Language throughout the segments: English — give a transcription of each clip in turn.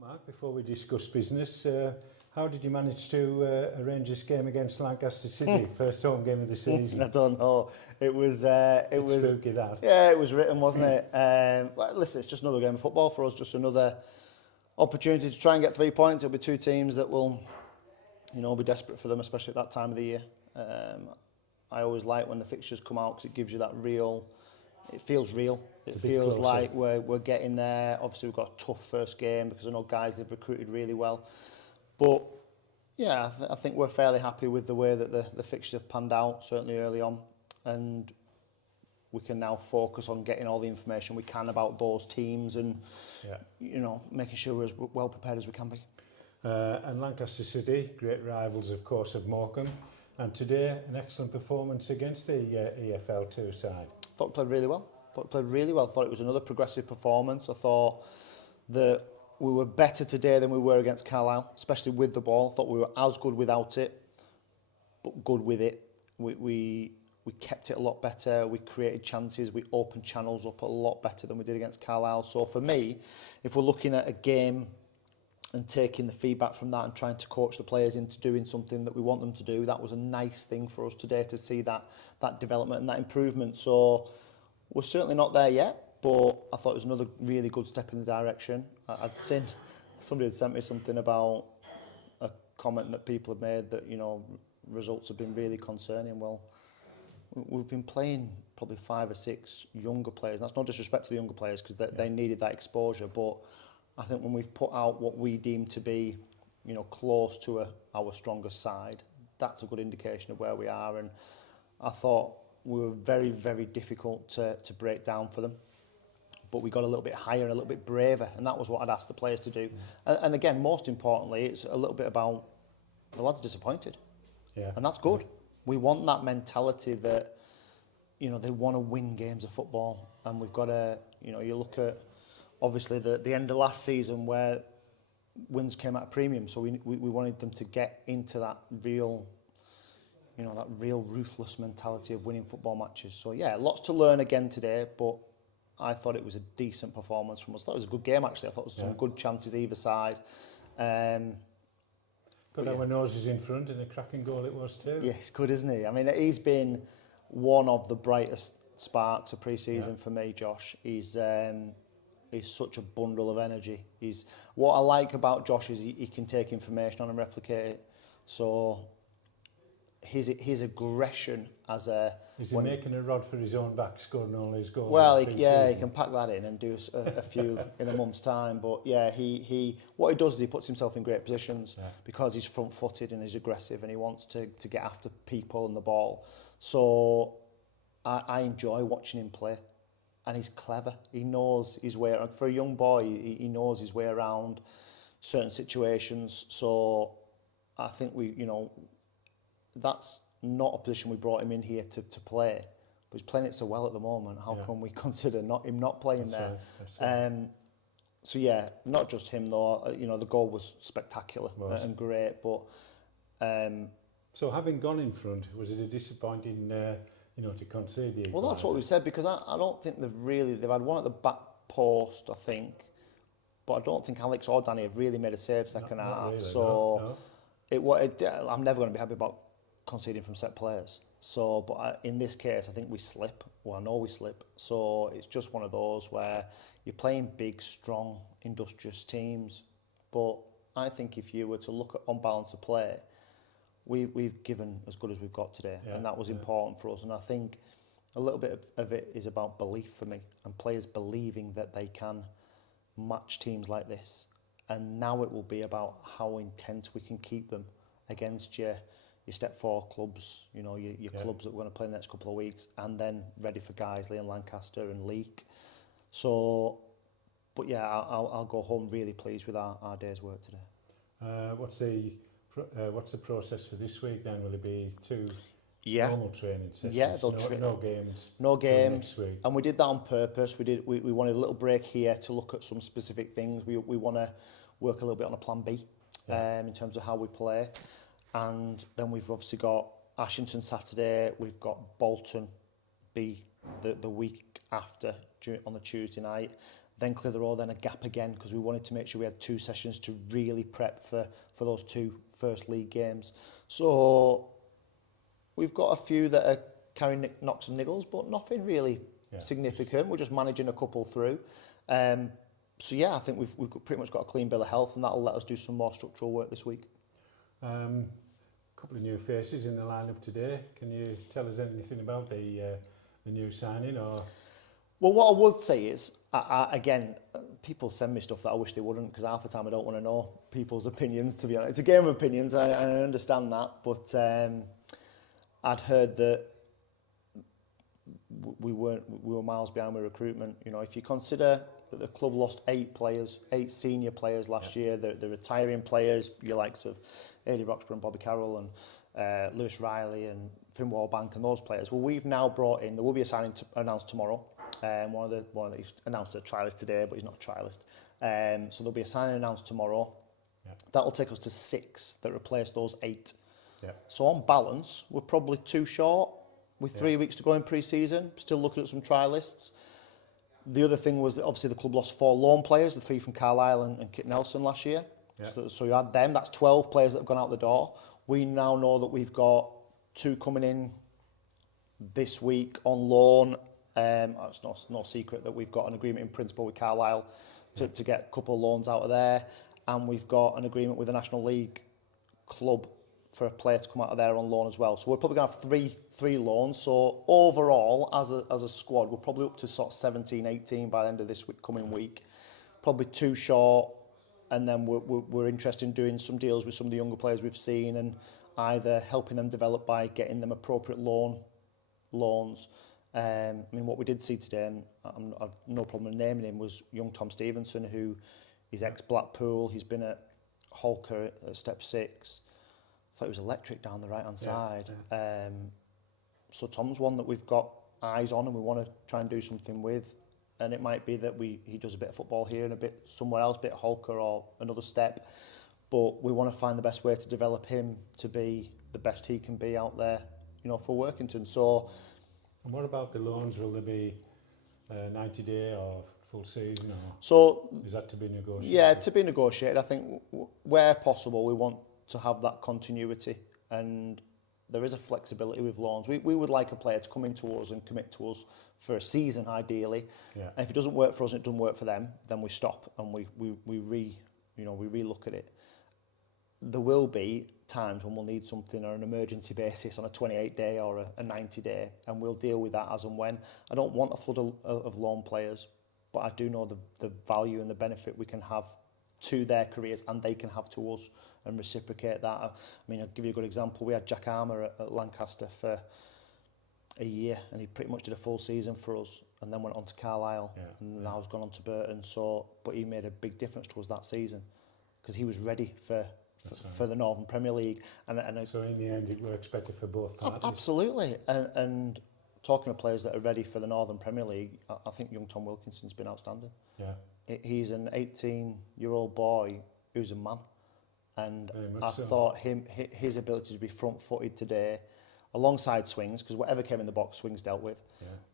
Now, Mark, before we discuss business, how did you manage to arrange this game against Lancaster City? First home game of the season. I don't know. It was Spooky, that. Yeah, it was written, wasn't it? Well, listen, it's just another game of football for us. Just another opportunity to try and get 3 points. It'll be two teams that will, be desperate for them, especially at that time of the year. I always like when the fixtures come out because it gives you that real. It feels real. It feels like we're getting there. Obviously, we've got a tough first game because I know guys have recruited really well. But yeah, I think we're fairly happy with the way that the fixtures have panned out, certainly early on, and we can now focus on getting all the information we can about those teams and making sure we're as well prepared as we can be. And Lancaster City, great rivals, of course, of Morecambe, and today an excellent performance against the EFL2 side. Thought we played really well. Thought it was another progressive performance. I thought that we were better today than we were against Carlisle, especially with the ball. Thought we were as good without it, but good with it. We kept it a lot better. We created chances. We opened channels up a lot better than we did against Carlisle. So for me, if we're looking at a game and taking the feedback from that and trying to coach the players into doing something that we want them to do, that was a nice thing for us today to see that development and that improvement. So we're certainly not there yet, but I thought it was another really good step in the direction. I'd seen somebody had sent me something about a comment that people have made that results have been really concerning. Well, we've been playing probably 5 or 6 younger players. That's no disrespect to the younger players because they needed that exposure, but I think when we've put out what we deem to be, close to our strongest side, that's a good indication of where we are. And I thought we were very, very difficult to break down for them. But we got a little bit higher and a little bit braver, and that was what I'd asked the players to do. And again, most importantly, it's a little bit about the lads disappointed. Yeah. And that's good. We want that mentality that, they want to win games of football. And we've got to, you look at, obviously, the end of last season where wins came at a premium. So we wanted them to get into that real, that real ruthless mentality of winning football matches. So, yeah, lots to learn again today, but I thought it was a decent performance from us. I thought it was a good game, actually. I thought there was some good chances either side. Got our noses in front, and a cracking goal it was too. Yeah, he's good, isn't he? I mean, he's been one of the brightest sparks of pre-season for me, Josh. He's such a bundle of energy. What I like about Josh is he can take information on and replicate it. So his aggression as a... Is he making a rod for his own back, scoring all his goals? Well, he can pack that in and do a few in a month's time. But yeah, what he does is he puts himself in great positions because he's front-footed and he's aggressive and he wants to get after people and the ball. So I enjoy watching him play. And he's clever. He knows his way around. For a young boy, he knows his way around certain situations. So I think that's not a position we brought him in here to play. But he's playing it so well at the moment. How can we consider him not playing there? Right. So yeah, not just him though. The goal was spectacular and great. But so having gone in front, was it a disappointing? To concede the equaliser? Well, that's what we said because I don't think they've had one at the back post, I think, but I don't think Alex or Danny have really made a save second half. Really, so I'm never going to be happy about conceding from set players. So, but in this case, I think we slip. Well, I know we slip. So it's just one of those where you're playing big, strong, industrious teams. But I think if you were to look at on balance of play, we've given as good as we've got today, and that was important for us. And I think a little bit of it is about belief for me, and players believing that they can match teams like this. And now it will be about how intense we can keep them against your step 4 clubs, your clubs that we're going to play in the next couple of weeks, and then ready for Guiseley and Lancaster and Leek. So, but yeah, I'll go home really pleased with our day's work today. What's the process for this week then? Will it be 2 normal training sessions? Yeah, no games. No games. Next week. And we did that on purpose. We wanted a little break here to look at some specific things. We want to work a little bit on a plan B in terms of how we play. And then we've obviously got Ashington Saturday. We've got Bolton B the week after on the Tuesday night. then Clitheroe, then a gap again, because we wanted to make sure we had 2 sessions to really prep for those 2 first league games. So we've got a few that are carrying knocks and niggles, but nothing really significant. We're just managing a couple through. So yeah, I think we've pretty much got a clean bill of health, and that'll let us do some more structural work this week. A couple of new faces in the lineup today. Can you tell us anything about the new signing? Or well, what I would say is, again, people send me stuff that I wish they wouldn't, because half the time I don't want to know people's opinions, to be honest. It's a game of opinions, and I understand that, but I'd heard that we were miles behind with recruitment. You know, if you consider that the club lost 8 players, 8 senior players last year, the retiring players, your likes of Eddie Roxburgh and Bobby Carroll and Lewis Riley and Finn Wallbank and those players. Well, we've now brought in, there will be a signing announced tomorrow. One of these announced a trialist today, but he's not a trialist. So there'll be a signing announced tomorrow. Yeah. That'll take us to 6 that replace those 8. Yeah. So on balance, we're probably 2 short with 3 weeks to go in pre-season. Still looking at some trialists. The other thing was that obviously the club lost 4 loan players, the 3 from Carlisle and Kit Nelson last year. Yeah. So you add them, that's 12 players that have gone out the door. We now know that we've got 2 coming in this week on loan. It's no secret that we've got an agreement in principle with Carlisle to get a couple of loans out of there. And we've got an agreement with the National League club for a player to come out of there on loan as well. So we're probably going to have three loans. So overall, as a squad, we're probably up to sort of 17, 18 by the end of this coming week. Probably 2 short, and then we're interested in doing some deals with some of the younger players we've seen, and either helping them develop by getting them appropriate loans. I mean, what we did see today, and I've no problem in naming him, was young Tom Stevenson, who is ex-Blackpool. He's been at Holker at Step 6. I thought he was electric down the right-hand side. Yeah. So Tom's one that we've got eyes on and we want to try and do something with. And it might be that he does a bit of football here and a bit somewhere else, a bit Holker or another Step. But we want to find the best way to develop him to be the best he can be out there, you know, for Workington. So. And what about the loans? Will they be 90-day or full season? Or so is that to be negotiated? Yeah, to be negotiated. I think where possible, we want to have that continuity, and there is a flexibility with loans. We would like a player to come into us and commit to us for a season, ideally. Yeah. And if it doesn't work for us and it doesn't work for them, then we stop and we re-look at it. There will be times when we'll need something on an emergency basis on a 28-day or a 90-day, and we'll deal with that as and when. I don't want a flood of loan players, but I do know the value and the benefit we can have to their careers and they can have to us, and reciprocate that. I mean, I'll give you a good example. We had Jack Armour at Lancaster for a year, and he pretty much did a full season for us, and then went on to Carlisle, and now he's gone on to Burton. So, but he made a big difference to us that season because he was ready for the Northern Premier League. And so in the end, it works better for both parties. Absolutely. And talking of players that are ready for the Northern Premier League, I think young Tom Wilkinson's been outstanding. Yeah. He's an 18-year-old boy who's a man. And I thought his ability to be front-footed today, alongside Swings, because whatever came in the box, Swings dealt with,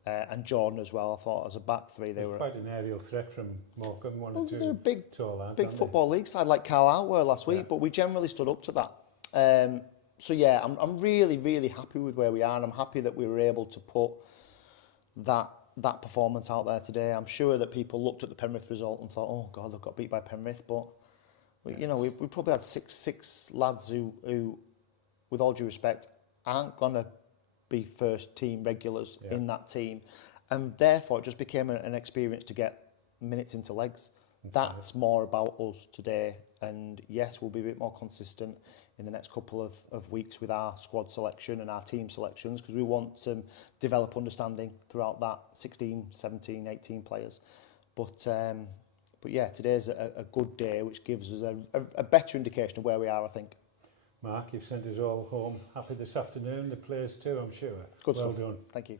and Jordan as well. I thought as a back three, they were quite an aerial threat from Morecambe. They're a big football league side like Carlisle were last week, but we generally stood up to that. So yeah, I'm really, really happy with where we are, and I'm happy that we were able to put that performance out there today. I'm sure that people looked at the Penrith result and thought, oh God, they've got beat by Penrith, but you know, we probably had six lads who, with all due respect, aren't going to be first team regulars in that team. And therefore, it just became an experience to get minutes into legs. That's more about us today. And yes, we'll be a bit more consistent in the next couple of weeks with our squad selection and our team selections, because we want to develop understanding throughout that 16, 17, 18 players. But yeah, today's a good day, which gives us a better indication of where we are, I think. Mark, you've sent us all home happy this afternoon. The players too, I'm sure. Good well stuff. Done. Thank you.